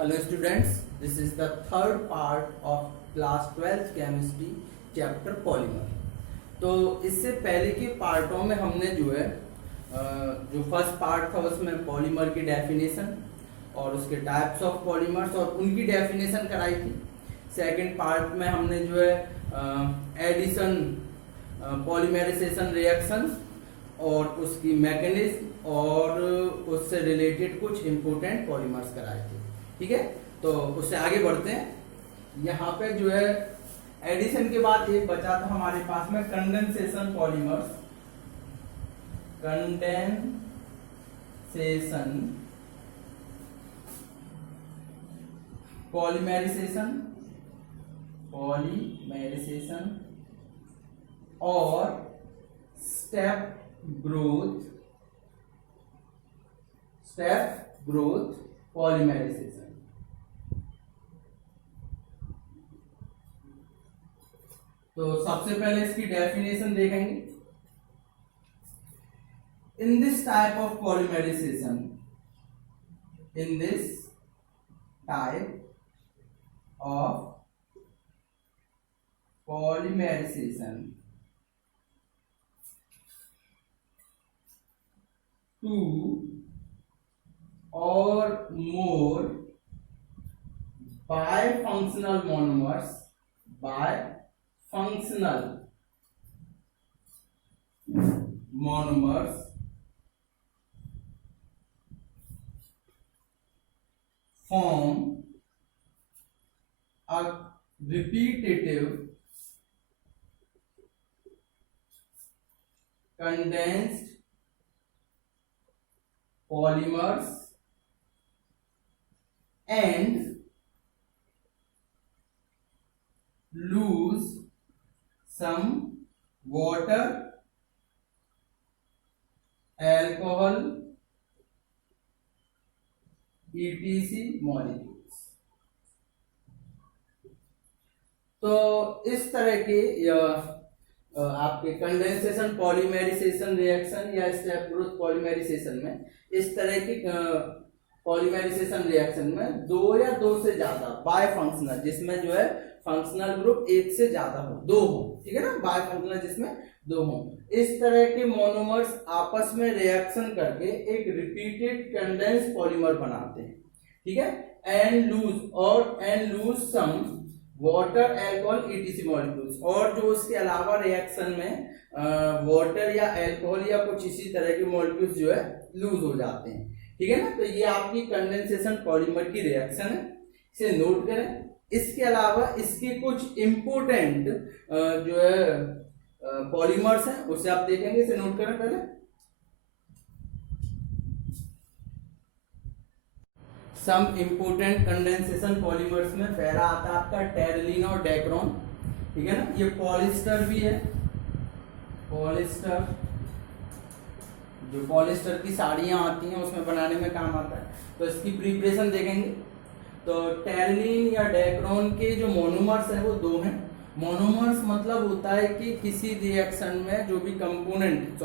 Hello students, this is the third part of class 12th chemistry chapter polymer. तो इससे पहले के पार्टों में हमने जो है जो फर्स्ट पार्ट था उसमें पॉलीमर की डेफिनेशन और उसके टाइप्स ऑफ पॉलीमर्स और उनकी डेफिनेशन कराई थी। सेकंड पार्ट में हमने जो है एडिशन पॉलीमराइजेशन रिएक्शन और उसकी मैकेनिज्म और उससे रिलेटेड कुछ इंपॉर्टेंट पॉलीमर्स कराए थे। ठीक है, तो उससे आगे बढ़ते हैं। यहाँ पे जो है एडिशन के बाद एक बचा था हमारे पास में कंडेंसेशन पॉलीमर्स। कंडेंसेशन पॉलीमराइजेशन और स्टेप ग्रोथ पॉलीमराइजेशन। तो सबसे पहले इसकी डेफिनेशन देखेंगे। In this type of polymerisation, two or more bifunctional monomers form a repetitive condensed polymers and lose some water, alcohol, etc. molecules। तो इस तरह के आपके कंडेंसेशन पॉलीमराइजेशन रिएक्शन या स्टेप ग्रोथ पॉलीमराइजेशन में इस तरह की पॉलीमराइजेशन रिएक्शन में दो या दो से ज्यादा बाय फंक्शनल, जिसमें जो है फंक्शनल ग्रुप एक से ज्यादा हो, दो हो, ठीक है ना, बाय फंक्शनल जिसमें दो हो, इस तरह के मोनोमर्स आपस में रिएक्शन करके एक रिपीटेड कंडेंस पॉलीमर बनाते हैं। ठीक है, and lose some water, alcohol, E T C molecules, और जो उसके अलावा रिएक्शन में वाटर या अल्कोहल या कुछ इसी तरह के मॉलिक्यूल्स जो है लूज हो जाते हैं। ठीक है ना, तो ये आपकी कंडेंसेशन पॉलीमर की रिएक्शन है, इसे नोट करें। इसके अलावा इसके कुछ इंपोर्टेंट जो है पॉलीमर्स हैं उसे आप देखेंगे, इसे नोट करें पहले। सम इंपोर्टेंट कंडेंसेशन पॉलीमर्स में पहला आता है आपका टेरलिन और डेक्रोन। ठीक है ना, ये पॉलिस्टर भी है, पॉलिस्टर जो पॉलिस्टर की साड़ियां आती हैं उसमें बनाने में काम आता है। तो इसकी प्रिपरेशन देखेंगे। तो टेरलिन या डेक्रोन के जो मोनोमर्स हैं वो दो हैं। मोनोमर्स मतलब होता है कि किसी रिएक्शन में जो भी कंपोनेंट,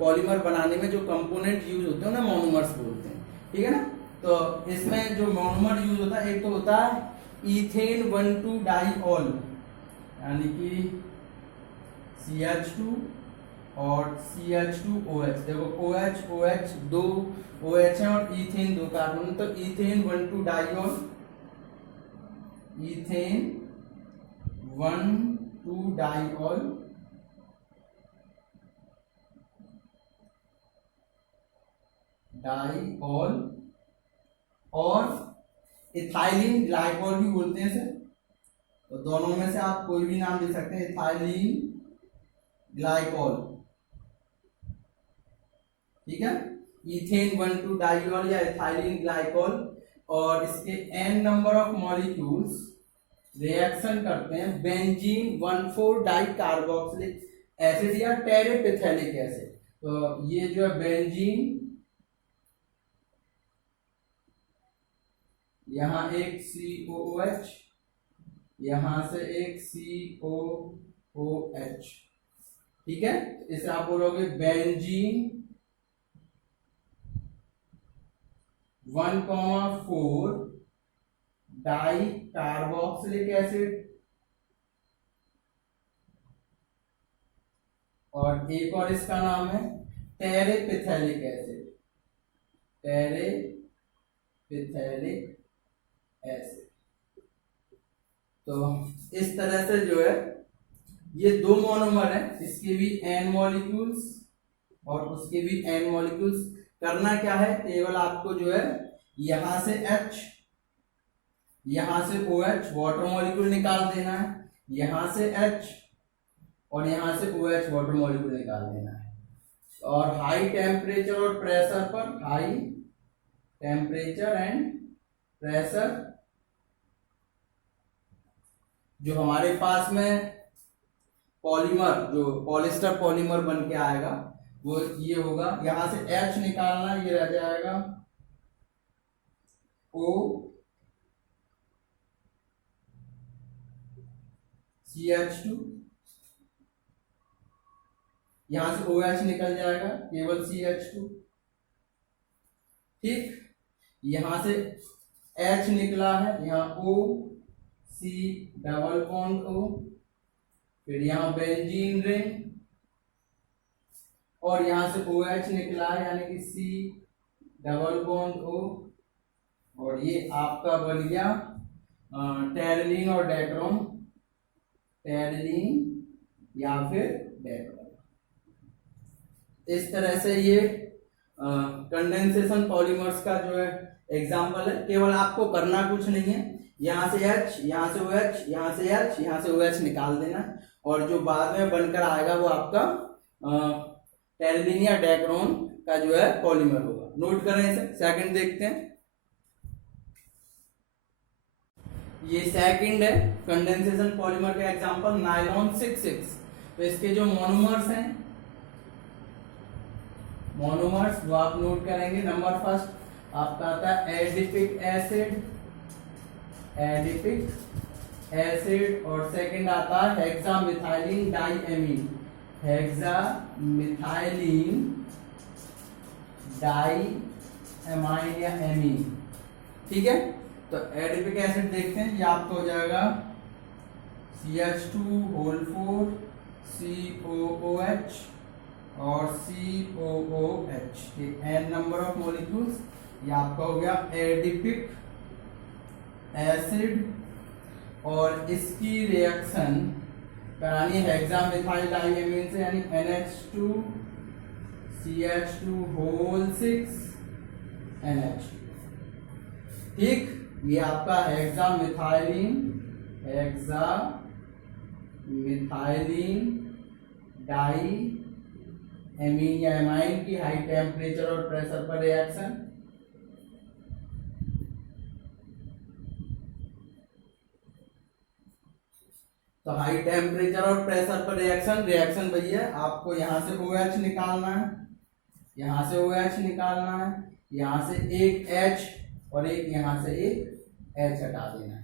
पॉलीमर बनाने में जो कंपोनेंट यूज होते हैं ना मोनोमर्स बोलते हैं। ठीक है ना, तो इसमें जो मोनोमर यूज होता है एक तो होता है इथेन 1,2 डाइऑल यानी कि CH2 और CH2OH। देखो OH OH दो OH है और इथेन दो कार्बन, तो इथेन 1,2 डाइऑल, इथेन 1,2 डाइऑल और इथाइलिन ग्लाइकॉल भी बोलते हैं इसे। तो दोनों में से आप कोई भी नाम ले सकते हैं, इथाइलिन ग्लाइकॉल। ठीक है, इथेन 1,2 डाइऑल या इथाइलिन ग्लाइकॉल, और इसके n number of molecules reaction करते हैं बेंजीन 1,4 डाइकार्बोक्सिलिक एसिड या टेरेपिथेलिक एसिड। तो ये जो है बेंजीन, यहां एक COOH, यहां से एक COOH। ठीक है, इसे आप बोलोगे बेंजीन 1,4 डाई कार्बोक्सिलिक एसिड, और एक और इसका नाम है टेरेपिथेलिक एसिड, टेरेपिथेलिक एसिड। तो इस तरह से जो है ये दो मोनोमर है, इसके भी n मॉलिक्यूल्स और उसके भी n मॉलिक्यूल्स। करना क्या है, केवल आपको जो है यहां से H, यहां से OH वाटर मॉलिक्यूल निकाल देना है, यहां से H और यहां से OH वाटर मॉलिक्यूल निकाल देना है। और हाई टेम्परेचर और प्रेशर पर, हाई टेम्परेचर एंड प्रेशर, जो हमारे पास में पॉलीमर, जो पॉलिस्टर पॉलीमर बन के आएगा वो ये होगा। यहां से H निकालना, ये रह जाएगा O CH2, यहां से OH निकल जाएगा, केवल CH2। ठीक, यहां से H निकला है, यहाँ O C double bond O, फिर यहाँ बेंजीन रिंग, और यहां से OH निकला है यानी कि C डबल बॉन्ड O, और ये आपका बन गया टेरलिन और डेक्रोन, टेरलिन या फिर डेक्रोन। इस तरह से ये कंडेंसेशन पॉलीमर्स का जो है एग्जाम्पल है। केवल आपको करना कुछ नहीं है, यहाँ से H, यहाँ से OH, यहाँ से H, यहाँ से OH निकाल देना, और जो बाद में बनकर आएगा वो आपका टेरलिन या डेक्रोन का जो है पॉलीमर होगा। नोट करें इसे। सेकंड देखते हैं, ये सेकंड है कंडेंसेशन पॉलीमर का एग्जांपल, नायलॉन 66। तो इसके जो मोनोमर्स हैं, मोनोमर्स वो आप नोट करेंगे। नंबर फर्स्ट आपका आता है एडिपिक एसिड, एडिपिक एसिड, और सेकंड आता है हेक्सामिथाइलिन डाइएमीन, हेक्सामिथाइलिन डाइएमाइन या एमीन। ठीक है, तो एडिपिक एसिड देखते हैं, ये आपको हो जाएगा CH2 COOH और COOH, n number of molecules. ये आपका हो गया एडिपिक एसिड, और इसकी रिएक्शन करानी है हेक्सामिथाइल डाइएमीन से, यानी NH2 CH2 NH2। ठीक, ये आपका हेक्सामिथाइलिन डाइएमीन या एमाइन की हाई टेम्परेचर और प्रेशर पर रिएक्शन। तो हाई टेम्परेचर और प्रेशर पर रिएक्शन भैया आपको यहां से OH निकालना है, यहां से OH निकालना है, यहां से एक H और एक यहां से एक H हटा देना है।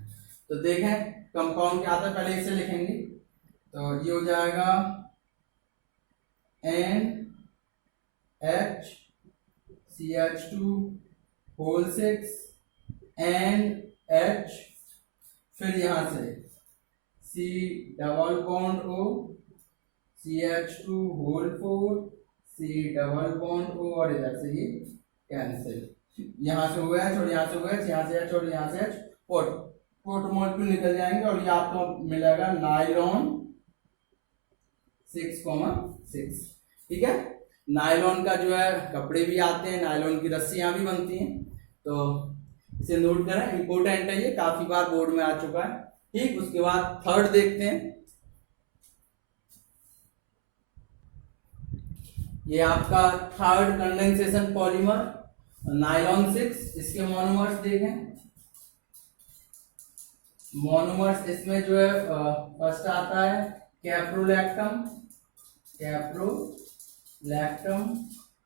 तो देखें कंपाउंड क्या आता है, पहले इसे लिखेंगे। तो ये हो जाएगा NH CH2 NH, फिर यहां से C double bond O CH2 C double bond O, और इधर से ये कैंसिल, यहां से OH और यहां से OH, यहां से H और यहां से H, फोटो मॉलिक्यूल निकल जाएंगे, और ये आपको मिलेगा नायलॉन 6,6। ठीक है, नायलॉन का जो है कपड़े भी आते हैं, नायलॉन की रस्सियां भी बनती हैं, तो इसे नोट करें, इंपॉर्टेंट है, ये काफी बार बोर्ड में आ चुका है। ठीक, उसके बाद थर्ड देखते हैं, ये आपका थर्ड कंडेंसेशन पॉलीमर नायलॉन 6। इसके मोनोमर्स देखें, मोनोमर्स इसमें जो है फर्स्ट आता है कैप्रोलैक्टम,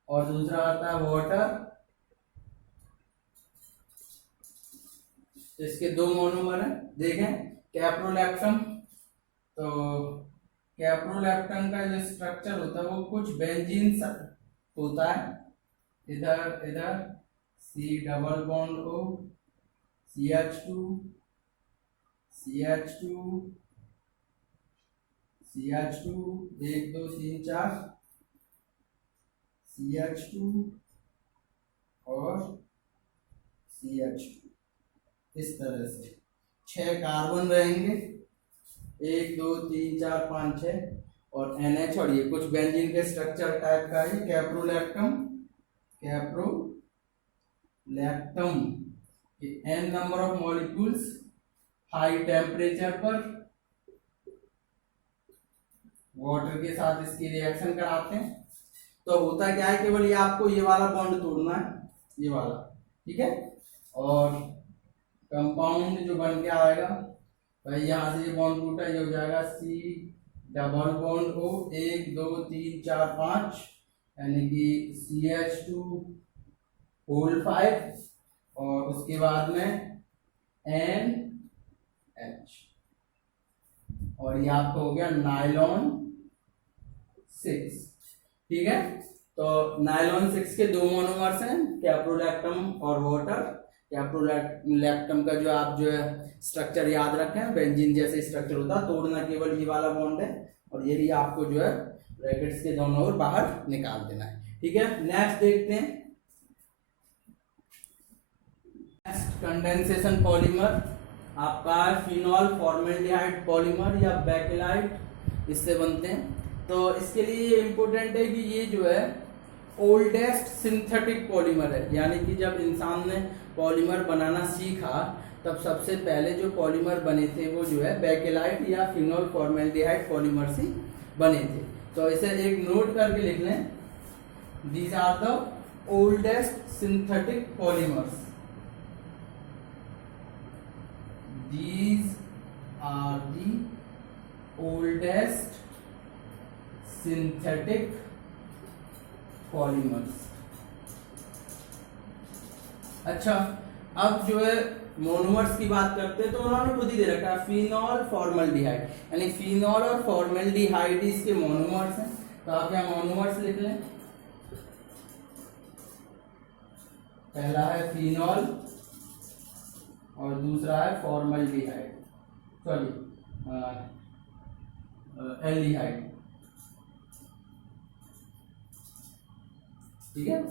और दूसरा आता है वाटर। इसके दो मोनोमर हैं, देखें कैप्रोलैक्टम। तो कैप्रोलैक्टम का जो स्ट्रक्चर होता है वो कुछ बेंजीन होता है, इधर इधर C double bond O, CH2, CH2, CH2, 1 2 3 4, CH2 और CH2, इस तरह से 6 कार्बन रहेंगे, 1 2 3 4 5 6, और NH, और ये कुछ बेंजीन के स्ट्रक्चर टाइप का है, caprolactam, n number of molecules high temperature पर वाटर के साथ इसकी रिएक्शन कराते हैं। तो होता क्या है, केवल ये आपको ये वाला बॉन्ड तोड़ना है, ये वाला, ठीक है। और कंपाउंड जो बन के आएगा भाई, यहाँ से ये बॉन्ड टूटा, ये हो जाएगा C डबल बॉन्ड O, 1 2 3 4 5, यानी कि CH2 होल 5, और उसके बाद में NH, और ये आपको हो गया नाइलॉन 6, ठीक है। तो नाइलॉन 6 के 2 मोनोमर्स हैं, कैप्रोलैक्टम और वाटर। कैप्रोलैक्टम का जो आप जो है स्ट्रक्चर याद रखें, बेंजीन जैसे स्ट्रक्चर होता है, तोड़ना केवल ये वाला बॉन्ड है, और यही आपको जो है ब्रैकेट्स के दोनों ओर बाहर निकाल देना है, ठीक है। नेक्स्ट देखते हैं, नेक्स्ट कंडेंसेशन पॉलीमर आपका फिनॉल फॉर्मेल्डिहाइड पॉलीमर या बेकेलाइट, इससे बनते हैं। तो इसके लिए ये इम्पोर्टेंट है कि ये जो है ओल्डेस्ट सिंथेटिक पॉलीमर है, यानी कि जब इंसान ने पॉलीमर बनाना सीखा तब सबसे पहले जो पॉलीमर बने थे वो जो है बेकेलाइट या फिनॉल फॉर्मेल्डिहाइड पॉलीमर से बने थे। तो इसे एक नोट करके लिख लें, these are the oldest synthetic polymers, these are the oldest synthetic polymers। अच्छा, अब जो है मोनोमर्स की बात करते हैं, तो उन्होंने खुद ही दे रखा है फिनॉल फॉर्मल्डिहाइड, यानी फिनॉल और फॉर्मल्डिहाइड इसके मोनोमर्स हैं। तो आप यहाँ मोनोमर्स लिख लें, पहला है फिनॉल और दूसरा है फॉर्मल्डिहाइड, सॉरी एल्डिहाइड, ठीक है।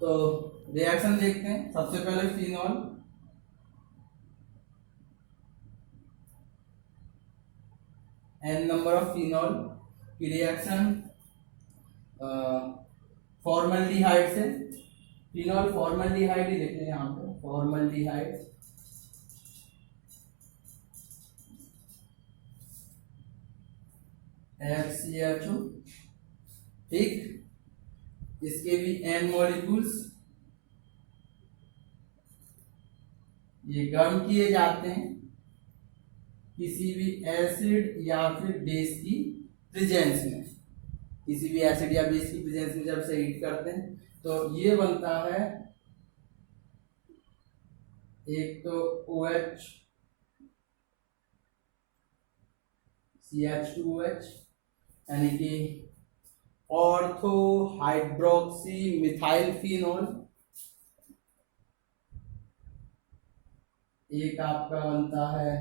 तो रिएक्शन देखते हैं, सबसे पहले phenol, n number of phenol की रिएक्शन फॉर्मल्डिहाइड से, फिनॉल फॉर्मल्डिहाइड ही लिखते हैं यहाँ पे, फॉर्मल्डिहाइड, FCHO, ठीक। इसके भी n मॉलिक्यूल्स ये गर्म किए जाते हैं किसी भी एसिड या फिर बेस की प्रेजेंस में, किसी भी एसिड या बेस की प्रेजेंस में जब से हीट करते हैं तो ये बनता है, एक तो OH, CH2OH, यानी कि ऑर्थो हाइड्रोक्सी मिथाइल फिनॉल, एक आपका बनता है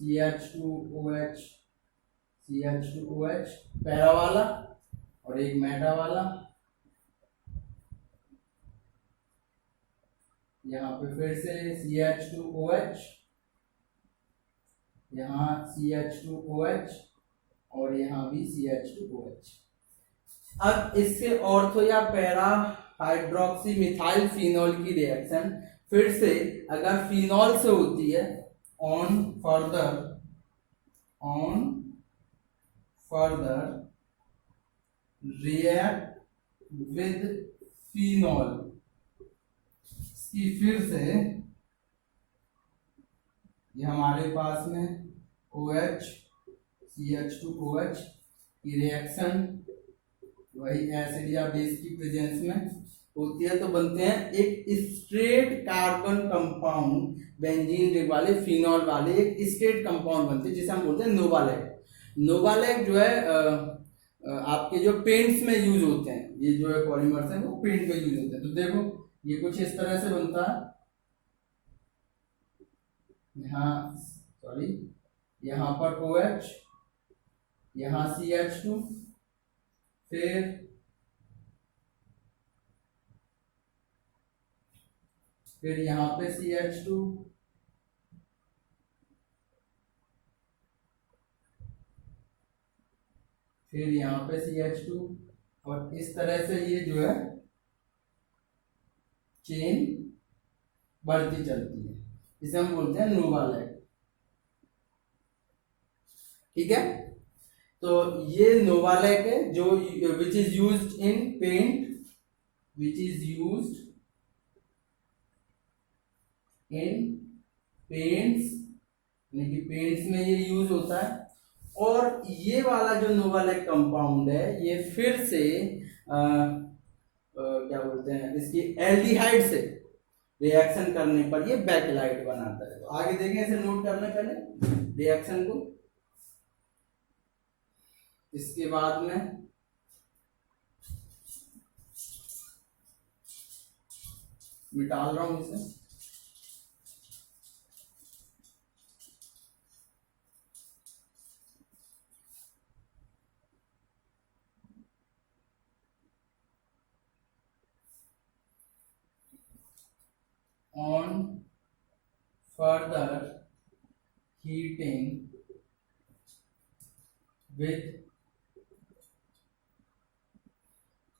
CH2OH, पैरा वाला, और एक मेटा वाला, यहाँ पे फिर से CH2OH, यहाँ CH2OH, और यहाँ भी CH2OH। अब इससे ऑर्थो या पैरा हाइड्रोक्सी मिथाइल फिनॉल की रिएक्शन फिर से अगर फिनॉल से होती है, on further react with phenol, इसकी फिर से ये हमारे पास में OH CH2OH की रिएक्शन वही एसिड या बेस की प्रेजेंस में होती है, तो बनते हैं एक straight carbon compound, benzene ring वाले फिनॉल वाले एक स्ट्रेट कंपाउंड बनते हैं जिसे हम बोलते हैं नोवालेट। नोवालेट जो है आपके जो पेंट्स में यूज होते हैं, ये जो है पॉलीमर्स हैं वो पेंट में यूज होते हैं। तो देखो ये कुछ इस तरह से बनता है, यहाँ सॉरी यहाँ पर OH, यहाँ CH2, फिर यहाँ पे CH2, फिर यहाँ पे CH2, और इस तरह से ये जो है चेन बढ़ती चलती है, इसे हम बोलते हैं नोवालैक। ठीक है, तो ये नोवालैक है जो which is used in paint, which is used in paints, यानी कि पेंट्स में ये यूज होता है। और ये वाला जो नोवालैक कंपाउंड है ये फिर से क्या बोलते हैं, इसकी एल्डिहाइड से रिएक्शन करने पर ये बैकेलाइट बनाता है। तो आगे देखें, इसे नोट करने पहले रिएक्शन को, इसके बाद में मिटाल रहा हूं इसे। On further heating with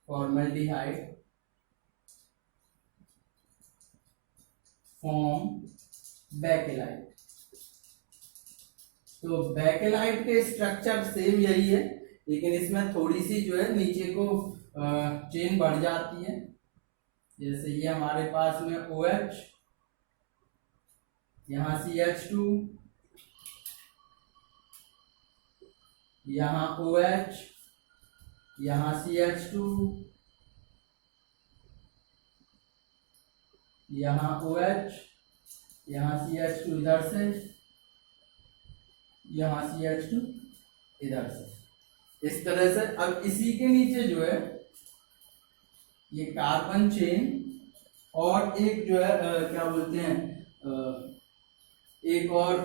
formaldehyde form Bakelite. तो बैकेलाइट के स्ट्रक्चर सेम यही है, लेकिन इसमें थोड़ी सी जो है नीचे को चेन बढ़ जाती है। जैसे ये हमारे पास में OH, यहाँ CH2, यहाँ OH, यहाँ CH2, यहाँ OH, यहाँ CH2 इधर से, यहाँ CH2 इधर से, इस तरह से। अब इसी के नीचे जो है ये कार्बन चेन और एक जो है क्या बोलते हैं एक और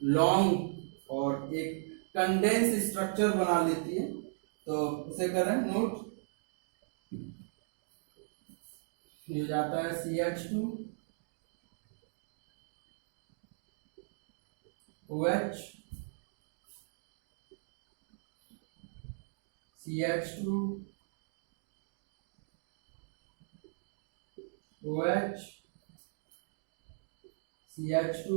लॉन्ग और एक कंडेंस स्ट्रक्चर बना लेती है। तो उसे करें नोट, ये जाता है CH2, OH, CH2, OH, CH2,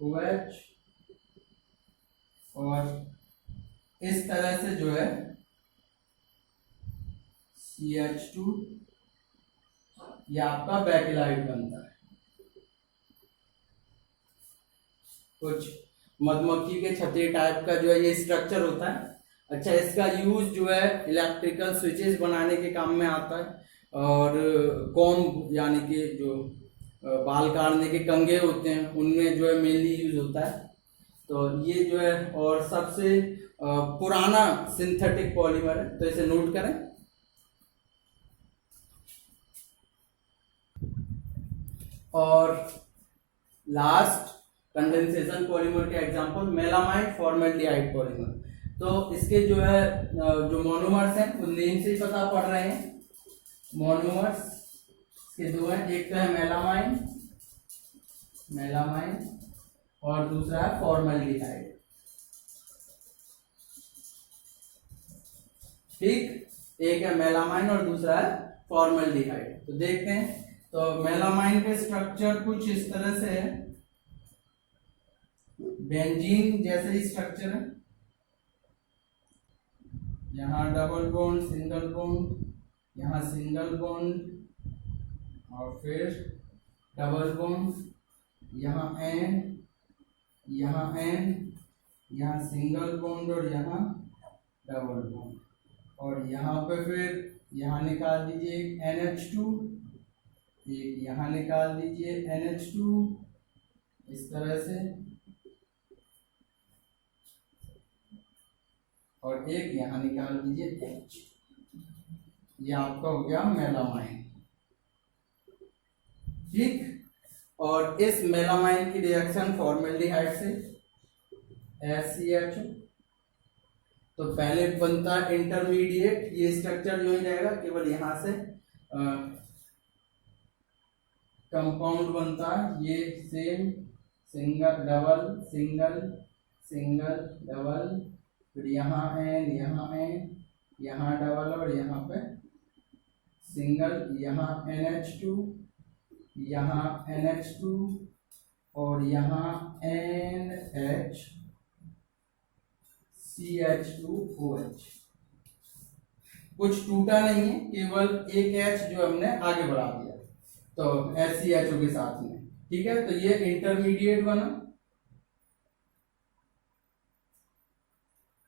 OH, और इस तरह से जो है CH2, ये आपका बैकेलाइट बनता है। कुछ मधुमक्खी के छत्ते टाइप का जो है ये स्ट्रक्चर होता है। अच्छा, इसका यूज जो है इलेक्ट्रिकल स्विचेस बनाने के काम में आता है, और कॉम्ब यानी कि जो बाल काटने के कंघे होते हैं उनमें जो है मेनली यूज होता है। तो ये जो है और सबसे पुराना सिंथेटिक पॉलीमर है, तो इसे नोट करें। और लास्ट कंडेंसेशन पॉलीमर के एग्जांपल मेलामाइड फॉर्मेल्डिहाइड पॉलीमर। तो इसके जो है जो मोनोमर्स हैं वो नेम से ही पता पड़ रहे हैं। मोनोमर्स इसके दो हैं, एक तो है मेलामाइन, मेलामाइन, और दूसरा है फॉर्मेल्डिहाइड। ठीक, एक है मेलामाइन और दूसरा है फॉर्मेल्डिहाइड। तो देखते हैं, तो मेलामाइन के स्ट्रक्चर कुछ इस तरह से है, बेंजीन जैसे ही स्ट्रक्चर है, यहाँ डबल बॉन्ड, सिंगल बॉन्ड, यहाँ सिंगल बॉन्ड, और फिर डबल बॉन्ड, यहाँ एन, यहाँ एन, यहाँ सिंगल बॉन्ड और यहाँ डबल बॉन्ड, और यहाँ पे फिर यहाँ निकाल दीजिए NH2 एक यहाँ निकाल दीजिए NH2 इस तरह से, और एक यहाँ निकाल दीजिए H। ये आपका हो गया मेलामाइन। ठीक, और इस मेलामाइन की रिएक्शन फॉर्मेल्डिहाइड से SCH, तो पहले बनता है इंटरमीडिएट, ये स्ट्रक्चर जो ही रहेगा, केवल यहाँ से कंपाउंड बनता है, ये same single double single single double, फिर यहाँ N यहाँ N यहाँ डबल और यहाँ पे सिंगल, यहाँ NH2 यहाँ NH2 और यहाँ NH CH2OH। कुछ टूटा नहीं है, केवल एक H जो हमने आगे बढ़ा दिया तो HCHO के साथ में। ठीक है, तो ये इंटरमीडिएट बना,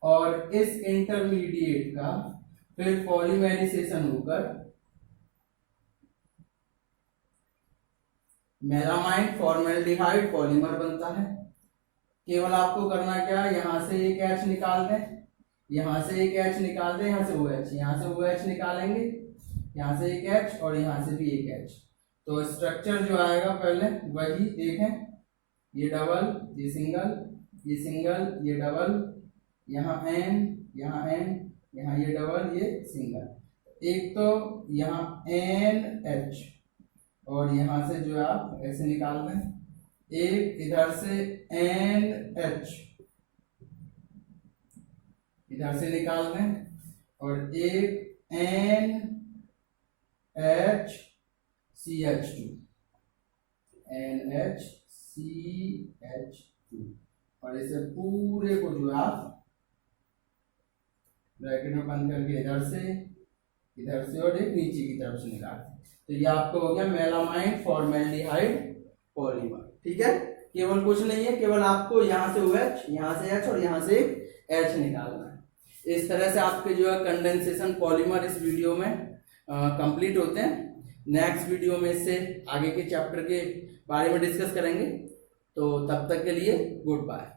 और इस इंटरमीडिएट का फिर पॉलीमेराइजेशन होकर मेलामाइन फॉर्मेल्डिहाइड पॉलीमर बनता है। केवल आपको करना क्या है, यहाँ से एक H निकाल दें, यहाँ से एक H निकाल दें, यहाँ से OH, यहाँ से OH निकालेंगे, यहाँ से एक H और यहाँ से भी एक H। तो स्ट्रक्चर जो आएगा पहले वही देखें, ये डबल ये सिंगल ये सिंगल ये डबल, यहाँ N यहाँ N यहाँ ये डबल ये सिंगल। एक तो यहाँ NH और यहाँ से जो आप ऐसे निकाल दें, एक इधर से NH इधर से निकाल दें, और एक NHCH2 और इसे पूरे को जो आप ब्रैकेट में बंद करके इधर से और एक नीचे की तरफ से निकाल दें। तो ये आपको हो गया मेलामाइन फॉर्मेल्डिहाइड पॉलीमर। ठीक है, केवल कुछ नहीं है, केवल आपको यहाँ से OH यहाँ से H और यहाँ से H निकालना है। इस तरह से आपके जो है कंडेंसेशन पॉलीमर इस वीडियो में कंप्लीट होते हैं। नेक्स्ट वीडियो में इससे आगे के चैप्टर के बारे में डिस्कस करेंगे। तो तब तक के लिए गुड बाय।